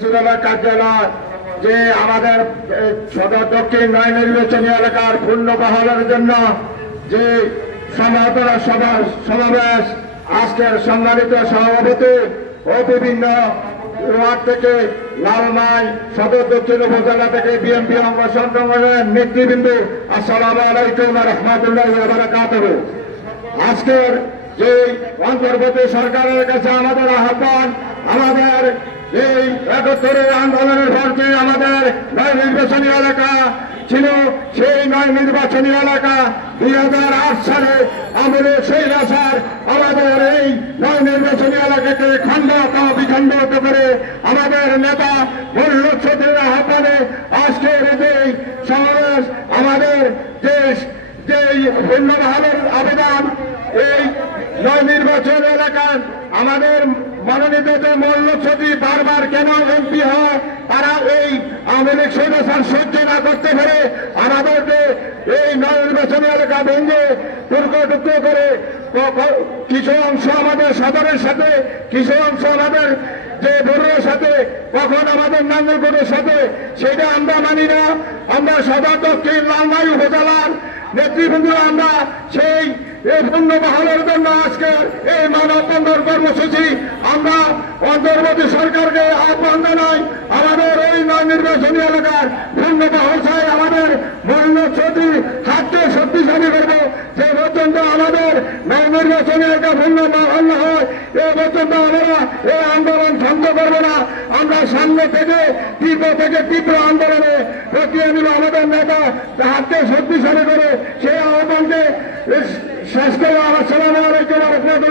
তহসিলদার কার্যালয় যে আমাদের সদর দক্ষিণ নয় নির্বাচনী এলাকার পূর্ণ বহালের জন্য যে সমাবেশ আজকের সম্মানিত সভাপতি ও বিভিন্ন ওয়ার্ড থেকে লালমাই সদর দক্ষিণ উপজেলা থেকে বিএনপি অঙ্গ সংগঠনের নেতৃবৃন্দ, আসসালামু আলাইকুম ওয়া রাহমাতুল্লাহি ওয়া বারাকাতুহু। আজকের যে অন্তর্বর্তী সরকারের কাছে আমাদের আহ্বান, আমাদের এই ৭১ আন্দোলনের ফলকে আমাদের নয় নির্বাচনী এলাকা ছিল, সেই নয় নির্বাচনী এলাকা ২০০৮ সালে আমাদের সেই আসার আমাদের এই নয় নির্বাচনী এলাকাকে বিখণ্ডিত করে আমাদের নেতা মূল্যচ্ছদের আহ্বানে আজকের যে সমাবেশ, আমাদের দেশ যে পূর্ণবহালের আবেদন, এই নয় নির্বাচন এলাকার আমাদের মনোনীত যে মূল্যচ্ছদি বারবার কেন এমপি হয়, তারা এই আওয়ামী লীগ স্বৈরাচার সহ্য না করতে পারে আমাদেরকে এই নয় নির্বাচনী এলাকা ভেঙে টুকরো করে কিছু অংশ আমাদের সদরের সাথে, কিছু অংশ আমাদের যে বড়ুয়ার সাথে, কখন আমাদের নাঙ্গলকোটের সাথে, সেটা আমরা মানি না। আমরা সদর দক্ষিণ লালমাই উপজেলার নেতৃবৃন্দ আমরা সেই পূর্ণ বহালের জন্য আজকে এই মানববন্ধন কর্মসূচি আমরা অন্তর্বর্তী সরকারকে আহ্বান জানাই। আমাদের এই নয় নির্বাচনী এলাকার পূর্ণ বহাল চাই, আমাদের মূল্যচ্ছদি হাতকে শক্তিশালী করবো। যে পর্যন্ত আমাদের নয় নির্বাচনী এলাকা পূর্ণ বহাল না হয়, এ পর্যন্ত আমরা এই আন্দোলন শান্ত করবো না। আমরা সামনে থেকে তীব্র আন্দোলনে প্রক্রিয়া নিল। আমাদের নেতা হাতকে শক্তিশালী করে সেই আহ্বানকে শেষ করে আসসালামু আলাইকুম ওয়া রাহমাতুল্লাহ।